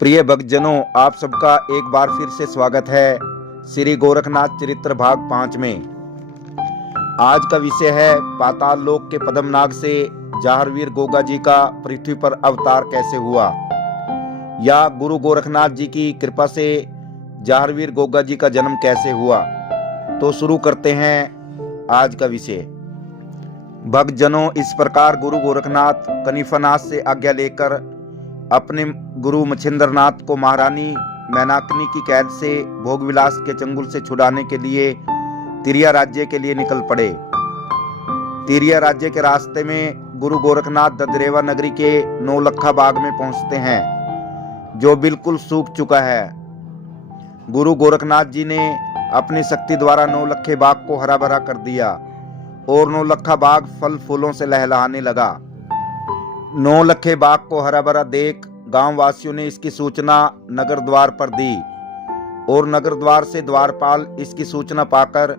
प्रिय भक्तजनों, आप सबका एक बार फिर से स्वागत है श्री गोरखनाथ चरित्र भाग 5 में। आज का विषय है पाताल लोक के पद्मनाग से जाहरवीर गोगा जी का पृथ्वी पर अवतार कैसे हुआ, या गुरु गोरखनाथ जी की कृपा से जाहरवीर गोगा जी का जन्म कैसे हुआ। तो शुरू करते हैं आज का विषय। भक्तजनों, इस प्रकार गुरु गोरखनाथ कनिफनाथ से आज्ञा लेकर अपने गुरु मच्छिंद्रनाथ को महारानी मैनाकनी की कैद से भोगविलास के चंगुल से छुड़ाने के लिए तिरिया राज्य के लिए निकल पड़े। तिरिया राज्य के रास्ते में गुरु गोरखनाथ ददरेवा नगरी के नौलखा बाग में पहुंचते हैं, जो बिल्कुल सूख चुका है। गुरु गोरखनाथ जी ने अपनी शक्ति द्वारा नौलखे बाग को हरा भरा कर दिया और नौलखा बाग फल फूलों से लहलहाने लगा। नौलखे बाग को हरा भरा देख गांव वासियों ने इसकी सूचना नगर द्वार पर दी और नगर द्वार से द्वारपाल इसकी सूचना पाकर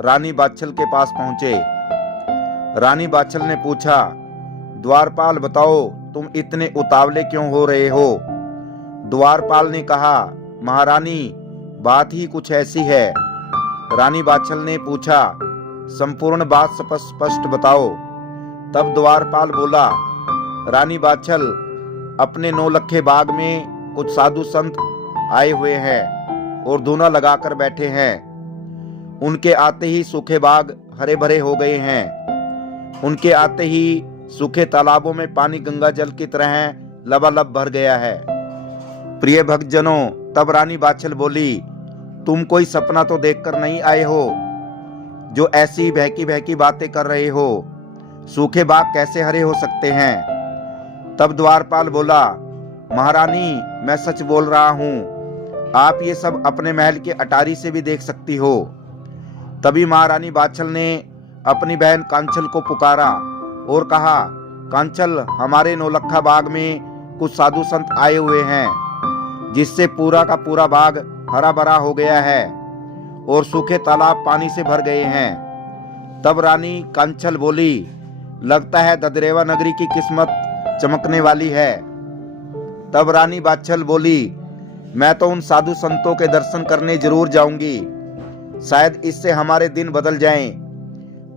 रानी बाछल के पास पहुंचे। रानी बाछल ने पूछा, द्वारपाल बताओ, तुम इतने उतावले क्यों हो रहे हो। द्वारपाल ने कहा, महारानी बात ही कुछ ऐसी है। रानी बाछल ने पूछा, संपूर्ण बात स्पष्ट बताओ। तब द्वारपाल बोला, रानी बाछल, अपने नौलखे बाग में कुछ साधु संत आए हुए हैं और धूना लगाकर बैठे हैं। उनके आते ही सूखे बाग हरे भरे हो गए हैं। उनके आते ही सूखे तालाबों में पानी गंगा जल की तरह लबालब भर गया है। प्रिय भक्तजनों, तब रानी बाछल बोली, तुम कोई सपना तो देखकर नहीं आए हो जो ऐसी बहकी बहकी बातें कर रहे हो। सूखे बाग कैसे हरे हो सकते हैं। तब द्वारपाल बोला, महारानी मैं सच बोल रहा हूं, आप ये सब अपने महल की अटारी से भी देख सकती हो। तभी महारानी बाछल ने अपनी बहन कांचल को पुकारा और कहा, कांचल, हमारे नौलखा बाग में कुछ साधु संत आए हुए हैं, जिससे पूरा का पूरा बाग हरा भरा हो गया है और सूखे तालाब पानी से भर गए हैं। तब रानी कांचल बोली, लगता है ददरेवा नगरी की किस्मत चमकने वाली है। तब रानी बाछल बोली, मैं तो उन साधु संतों के दर्शन करने जरूर जाऊंगी, शायद इससे हमारे दिन बदल जाएं।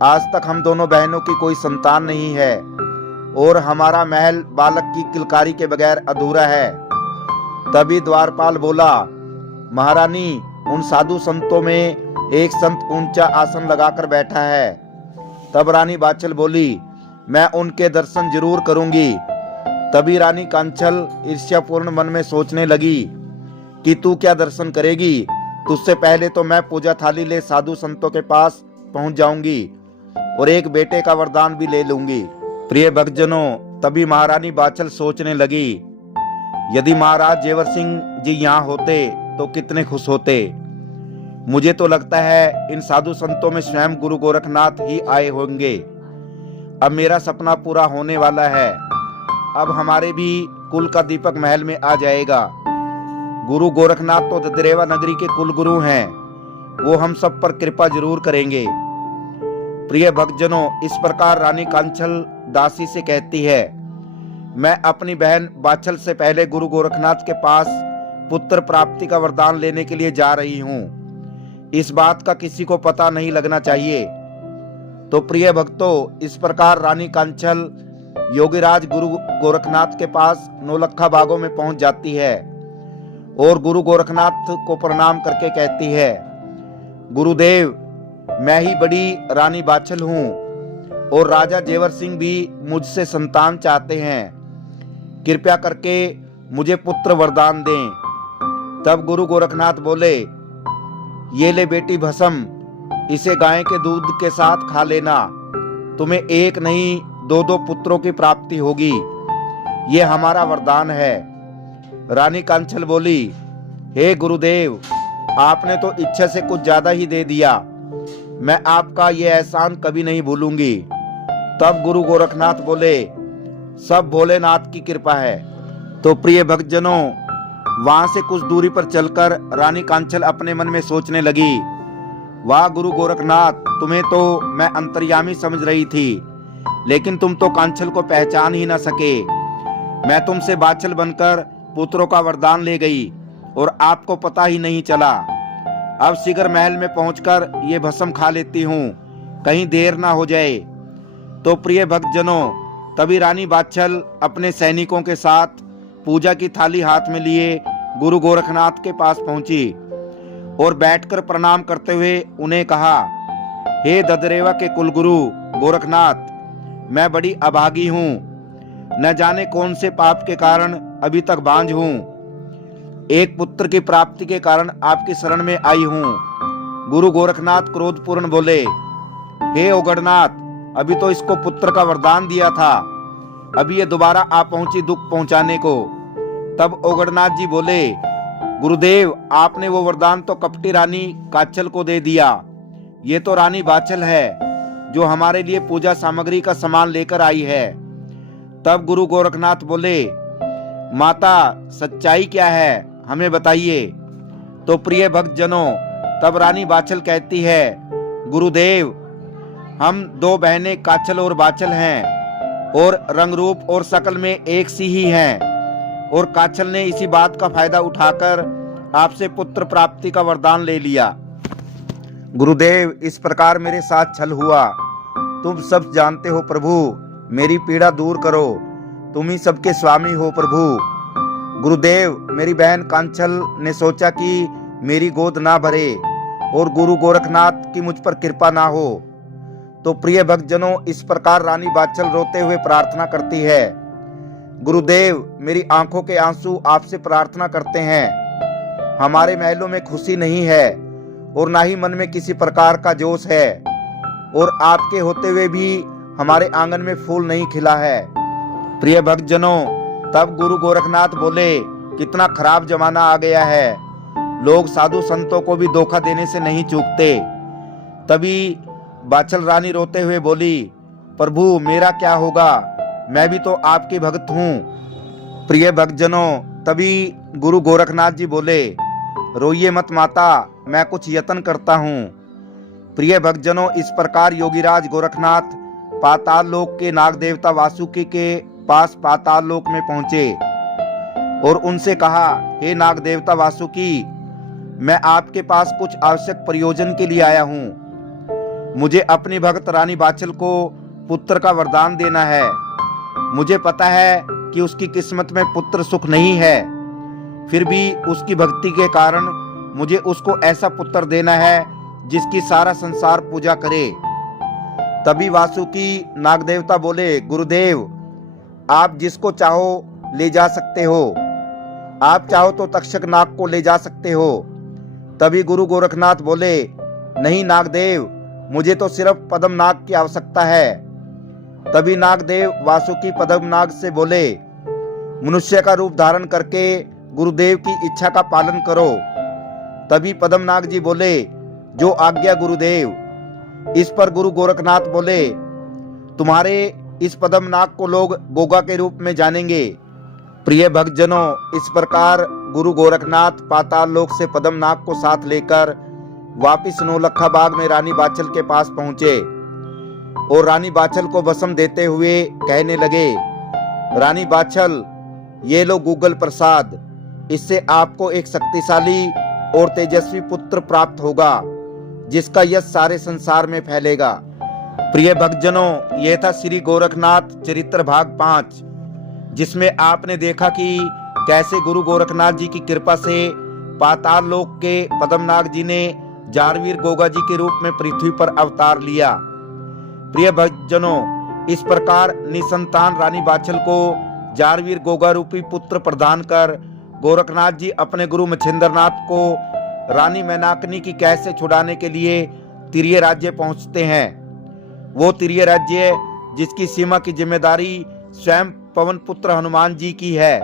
आज तक हम दोनों बहनों की कोई संतान नहीं है और हमारा महल बालक की किलकारी के बगैर अधूरा है। तभी द्वारपाल बोला, महारानी उन साधु संतों में एक संत ऊंचा आसन लगाकर बैठा है। तब रानी बाछल बोली, मैं उनके दर्शन जरूर करूंगी। तभी रानी कांचल ईर्ष्यापूर्ण मन में सोचने लगी कि तू क्या दर्शन करेगी, तुझसे पहले तो मैं पूजा थाली ले साधु संतों के पास पहुंच जाऊंगी और एक बेटे का वरदान भी ले लूंगी। प्रिय भक्तजनों, तभी महारानी बाछल सोचने लगी, यदि महाराज जेवर सिंह जी यहाँ होते तो कितने खुश होते। मुझे तो लगता है इन साधु संतों में स्वयं गुरु गोरखनाथ ही आए होंगे। अब मेरा सपना पूरा होने वाला है। अब हमारे भी कुल का दीपक महल में आ जाएगा। गुरु गोरखनाथ तो ददरेवा नगरी के कुल गुरु हैं, वो हम सब पर कृपा जरूर करेंगे। प्रिय भक्तजनों, इस प्रकार रानी कांचल दासी से कहती है, मैं अपनी बहन बाछल से पहले गुरु गोरखनाथ के पास पुत्र प्राप्ति का वरदान लेने के लिए जा रही हूँ। इस बात का किसी को पता नहीं लगना चाहिए। तो प्रिय भक्तों, इस प्रकार रानी कांचल योगीराज गुरु गोरखनाथ के पास नौलखा बागों में पहुंच जाती है और गुरु गोरखनाथ को प्रणाम करके कहती है, गुरुदेव, मैं ही बड़ी रानी बाछल हूं और राजा जेवर सिंह भी मुझसे संतान चाहते हैं। कृपया करके मुझे पुत्र वरदान दें। तब गुरु गोरखनाथ बोले, ये ले बेटी भस्म, इसे गाय के दूध के साथ खा लेना। तुम्हें एक नहीं दो दो पुत्रों की प्राप्ति होगी। ये हमारा वरदान है। रानी कांचल बोली, हे गुरुदेव, आपने तो इच्छा से कुछ ज्यादा ही दे दिया। मैं आपका ये एहसान कभी नहीं भूलूंगी। तब गुरु गोरखनाथ बोले, सब भोलेनाथ की कृपा है। तो प्रिय भक्तजनों, वहां से कुछ दूरी पर चलकर रानी कांचल अपने मन में सोचने लगी, वाह गुरु गोरखनाथ, तुम्हें तो मैं अंतर्यामी समझ रही थी, लेकिन तुम तो कांचल को पहचान ही न सके। मैं तुमसे बाछल बनकर पुत्रों का वरदान ले गई और आपको पता ही नहीं चला। अब शीघ्र महल में पहुंचकर ये भस्म खा लेती हूँ, कहीं देर ना हो जाए। तो प्रिय भक्तजनों, तभी रानी बादशाह अपने सैनिकों के साथ पूजा की थाली हाथ में लिए गुरु गोरखनाथ के पास पहुंची और बैठकर प्रणाम करते हुए उन्हें कहा, हे ददरेवा के कुलगुरु गोरखनाथ, मैं बड़ी अभागी हूँ। न जाने कौन से पाप के कारण अभी तक बांझ हूँ। एक पुत्र की प्राप्ति के कारण आपकी शरण में आई हूँ। गुरु गोरखनाथ क्रोधपूर्ण बोले, हे ओगड़नाथ, अभी तो इसको पुत्र का वरदान दिया था, अभी ये दोबारा आ पहुंची दुख पहुंचाने को। तब ओगड़नाथ जी बोले, गुरुदेव, आपने वो वरदान तो कपटी रानी काचल को दे दिया। ये तो रानी बाचल है जो हमारे लिए पूजा सामग्री का सामान लेकर आई है। तब गुरु गोरखनाथ बोले, माता, सच्चाई क्या है, हमें बताइए। तो प्रिय भक्तजनों, तब रानी बाचल कहती है, गुरुदेव, हम दो बहनें काचल और बाचल हैं और रंग रूप और शकल में एक सी ही हैं, और काचल ने इसी बात का फायदा उठाकर आपसे पुत्र प्राप्ति का वरदान ले लिया। गुरुदेव, इस प्रकार मेरे साथ छल हुआ। तुम सब जानते हो प्रभु, मेरी पीड़ा दूर करो, तुम ही सबके स्वामी हो प्रभु। गुरुदेव, मेरी बहन कांचल ने सोचा कि मेरी गोद ना भरे और गुरु गोरखनाथ की मुझ पर कृपा ना हो। तो प्रिय भक्तजनों, इस प्रकार रानी बाचल रोते हुए प्रार्थना करती है, गुरुदेव, मेरी आंखों के आंसू आपसे प्रार्थना करते हैं। हमारे महलों में खुशी नहीं है और ना ही मन में किसी प्रकार का जोश है, और आपके होते हुए भी हमारे आंगन में फूल नहीं खिला है। प्रिय भक्तजनों, तब गुरु गोरखनाथ बोले, कितना खराब जमाना आ गया है, लोग साधु संतों को भी धोखा देने से नहीं चूकते। तभी बाचल रानी रोते हुए बोली, प्रभु, मेरा क्या होगा, मैं भी तो आपकी भक्त हूँ। प्रिय भक्तजनों, तभी गुरु गोरखनाथ जी बोले, रोइए मत माता, मैं कुछ यत्न करता हूँ। प्रिय भक्तजनों, इस प्रकार योगीराज गोरखनाथ पाताल लोक के नाग देवता वासुकी के पास पाताल लोक में पहुंचे और उनसे कहा, हे नाग देवता वासुकी, मैं आपके पास कुछ आवश्यक प्रयोजन के लिए आया हूँ। मुझे अपनी भक्त रानी बाचल को पुत्र का वरदान देना है। मुझे पता है कि उसकी किस्मत में पुत्र सुख नहीं है, फिर भी उसकी भक्ति के कारण मुझे उसको ऐसा पुत्र देना है जिसकी सारा संसार पूजा करे। तभी वासुकी नागदेवता बोले, गुरुदेव, आप जिसको चाहो ले जा सकते हो, आप चाहो तो तक्षक नाग को ले जा सकते हो। तभी गुरु गोरखनाथ बोले, नहीं नागदेव, मुझे तो सिर्फ पद्मनाग की आवश्यकता है। तभी नागदेव वासुकी पद्मनाग से बोले, मनुष्य का रूप धारण करके गुरुदेव की इच्छा का पालन करो। तभी पद्मनाग जी बोले, जो आज्ञा गुरुदेव। इस पर गुरु गोरखनाथ बोले, तुम्हारे इस पद्मनाग को लोग गोगा के रूप में जानेंगे। प्रिय भक्तजनों, इस प्रकार गुरु गोरखनाथ पाताल लोक से पद्मनाग को साथ लेकर वापिस नौलखा बाग में रानी बाचल के पास पहुंचे और रानी बाचल को भस्म देते हुए कहने लगे, रानी बाचल, ये लो गूगल प्रसाद, इससे आपको एक शक्तिशाली और तेजस्वी पुत्र प्राप्त होगा जिसका यश सारे संसार में फैलेगा। प्रिय भक्तजनों, यह था श्री गोरखनाथ चरित्र भाग 5, जिसमें आपने देखा कि कैसे गुरु गोरखनाथ जी की कृपा से पाताल लोक के पद्मनाग जी ने जारवीर गोगा जी के रूप में पृथ्वी पर अवतार लिया। प्रिय भक्तजनों, इस प्रकार निसंतान रानी बाचल को जारवीर गोगा रूपी पुत्र प्रदान कर गोरखनाथ जी अपने गुरु मच्छिंद्रनाथ को रानी मैनाकनी की कैद से छुड़ाने के लिए तिरिय राज्य पहुंचते हैं। वो तिरिय राज्य जिसकी सीमा की जिम्मेदारी स्वयं पवन पुत्र हनुमान जी की है।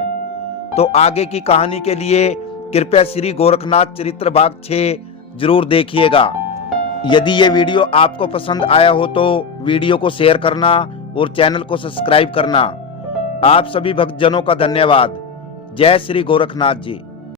तो आगे की कहानी के लिए कृपया श्री गोरखनाथ चरित्र भाग 6 जरूर देखिएगा। यदि ये वीडियो आपको पसंद आया हो तो वीडियो को शेयर करना और चैनल को सब्सक्राइब करना। आप सभी भक्तजनों का धन्यवाद। जय श्री गोरखनाथ जी।